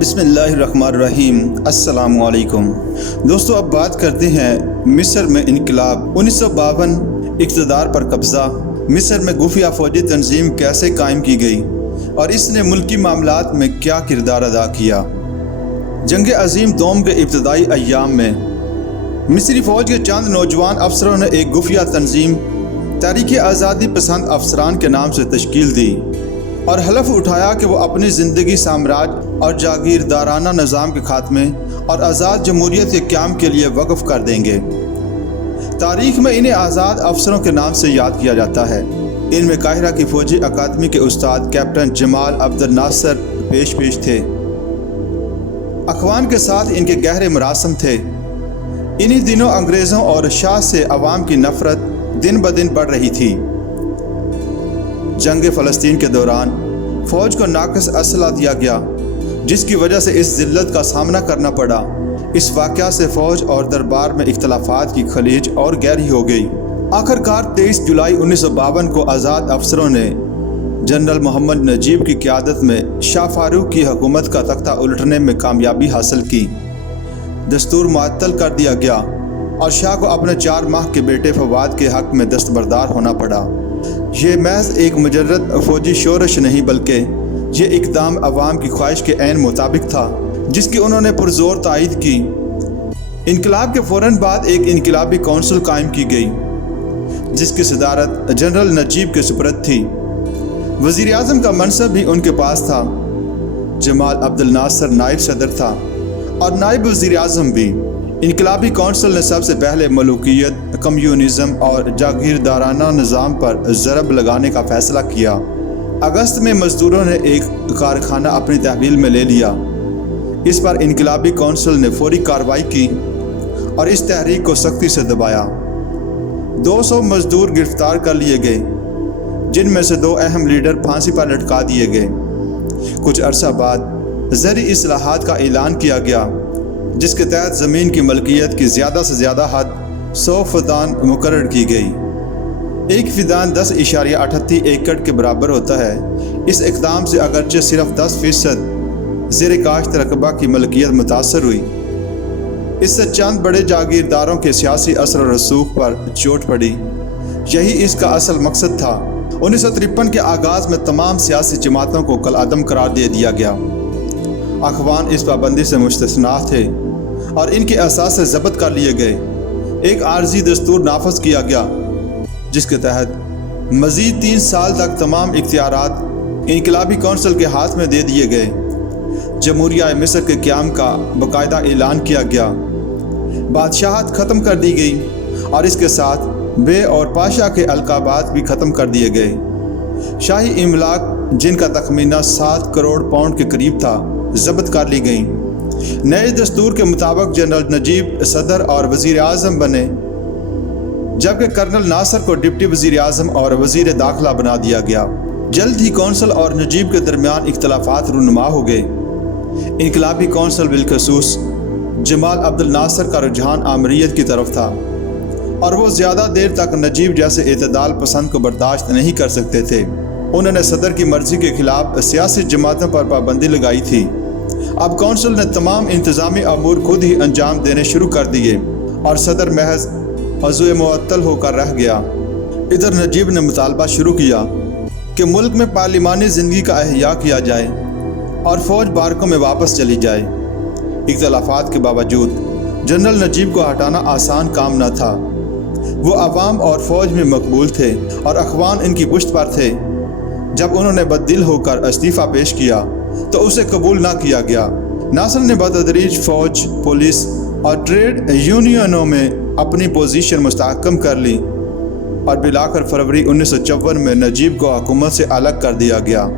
بسم اللہ الرحمن الرحیم۔ السلام علیکم دوستو، اب بات کرتے ہیں مصر میں انقلاب 1952 اقتدار پر قبضہ۔ مصر میں خفیہ فوجی تنظیم کیسے قائم کی گئی اور اس نے ملکی معاملات میں کیا کردار ادا کیا؟ جنگ عظیم دوم کے ابتدائی ایام میں مصری فوج کے چند نوجوان افسروں نے ایک خفیہ تنظیم تحریک آزادی پسند افسران کے نام سے تشکیل دی اور حلف اٹھایا کہ وہ اپنی زندگی سامراج اور جاگیردارانہ نظام کے خاتمے اور آزاد جمہوریت کے قیام کے لیے وقف کر دیں گے۔ تاریخ میں انہیں آزاد افسروں کے نام سے یاد کیا جاتا ہے۔ ان میں قاہرہ کی فوجی اکادمی کے استاد کیپٹن جمال عبد الناصر پیش تھے۔ اخوان کے ساتھ ان کے گہرے مراسم تھے۔ انہی دنوں انگریزوں اور شاہ سے عوام کی نفرت دن بدن بڑھ رہی تھی۔ جنگ فلسطین کے دوران فوج کو ناقص اسلحہ دیا گیا، جس کی وجہ سے اس ذلت کا سامنا کرنا پڑا۔ اس واقعہ سے فوج اور دربار میں اختلافات کی خلیج اور گہری ہو گئی۔ آخرکار 23 جولائی 1952 کو آزاد افسروں نے جنرل محمد نجیب کی قیادت میں شاہ فاروق کی حکومت کا تختہ الٹنے میں کامیابی حاصل کی۔ دستور معطل کر دیا گیا اور شاہ کو اپنے 4 ماہ کے بیٹے فواد کے حق میں دستبردار ہونا پڑا۔ یہ محض ایک مجرد فوجی شورش نہیں، بلکہ یہ اقدام عوام کی خواہش کے عین مطابق تھا، جس کی انہوں نے پرزور تائید کی۔ انقلاب کے فوراً بعد ایک انقلابی کونسل قائم کی گئی، جس کی صدارت جنرل نجیب کے سپرد تھی۔ وزیر اعظم کا منصب بھی ان کے پاس تھا۔ جمال عبد الناصر نائب صدر تھا اور نائب وزیر اعظم بھی۔ انقلابی کونسل نے سب سے پہلے ملوکیت، کمیونزم اور جاگیردارانہ نظام پر ضرب لگانے کا فیصلہ کیا۔ اگست میں مزدوروں نے ایک کارخانہ اپنی تحویل میں لے لیا۔ اس پر انقلابی کونسل نے فوری کارروائی کی اور اس تحریک کو سختی سے دبایا۔ 200 مزدور گرفتار کر لیے گئے، جن میں سے 2 اہم لیڈر پھانسی پر لٹکا دیے گئے۔ کچھ عرصہ بعد زرعی اصلاحات کا اعلان کیا گیا، جس کے تحت زمین کی ملکیت کی زیادہ سے زیادہ حد 100 فدان مقرر کی گئی۔ ایک فدان 10.38 ایکڑ کے برابر ہوتا ہے۔ اس اقدام سے اگرچہ صرف 10% زیر کاشت رقبہ کی ملکیت متاثر ہوئی، اس سے چند بڑے جاگیرداروں کے سیاسی اثر و رسوخ پر چوٹ پڑی۔ یہی اس کا اصل مقصد تھا۔ 1953 کے آغاز میں تمام سیاسی جماعتوں کو کالعدم قرار دے دیا گیا۔ اخوان اس پابندی سے مستثنیٰ تھے اور ان کے اثاثے ضبط کر لیے گئے۔ ایک عارضی دستور نافذ کیا گیا، جس کے تحت مزید 3 سال تک تمام اختیارات انقلابی کونسل کے ہاتھ میں دے دیے گئے۔ جمہوریہ مصر کے قیام کا باقاعدہ اعلان کیا گیا۔ بادشاہت ختم کر دی گئی اور اس کے ساتھ بے اور پاشا کے القابات بھی ختم کر دیے گئے۔ شاہی املاک، جن کا تخمینہ 7 کروڑ پاؤنڈ کے قریب تھا، ضبط کر لی گئیں۔ نئے دستور کے مطابق جنرل نجیب صدر اور وزیر اعظم بنے، جبکہ کرنل ناصر کو ڈپٹی وزیر اعظم اور وزیر داخلہ بنا دیا گیا۔ جلد ہی کونسل اور نجیب کے درمیان اختلافات رونما ہو گئے۔ انقلابی کونسل بالخصوص جمال عبد الناصر کا رجحان آمریت کی طرف تھا اور وہ زیادہ دیر تک نجیب جیسے اعتدال پسند کو برداشت نہیں کر سکتے تھے۔ انہوں نے صدر کی مرضی کے خلاف سیاسی جماعتوں پر پابندی لگائی تھی۔ اب کونسل نے تمام انتظامی امور خود ہی انجام دینے شروع کر دیے اور صدر محض عضو معطل ہو کر رہ گیا۔ ادھر نجیب نے مطالبہ شروع کیا کہ ملک میں پارلیمانی زندگی کا احیاء کیا جائے اور فوج بارکوں میں واپس چلی جائے۔ اختلافات کے باوجود جنرل نجیب کو ہٹانا آسان کام نہ تھا۔ وہ عوام اور فوج میں مقبول تھے اور اخوان ان کی پشت پر تھے۔ جب انہوں نے بددل ہو کر استعفیٰ پیش کیا تو اسے قبول نہ کیا گیا۔ ناصر نے بتدریج فوج، پولیس اور ٹریڈ یونینوں میں اپنی پوزیشن مستحکم کر لی اور بالآخر فروری 1954 میں نجیب کو حکومت سے الگ کر دیا گیا۔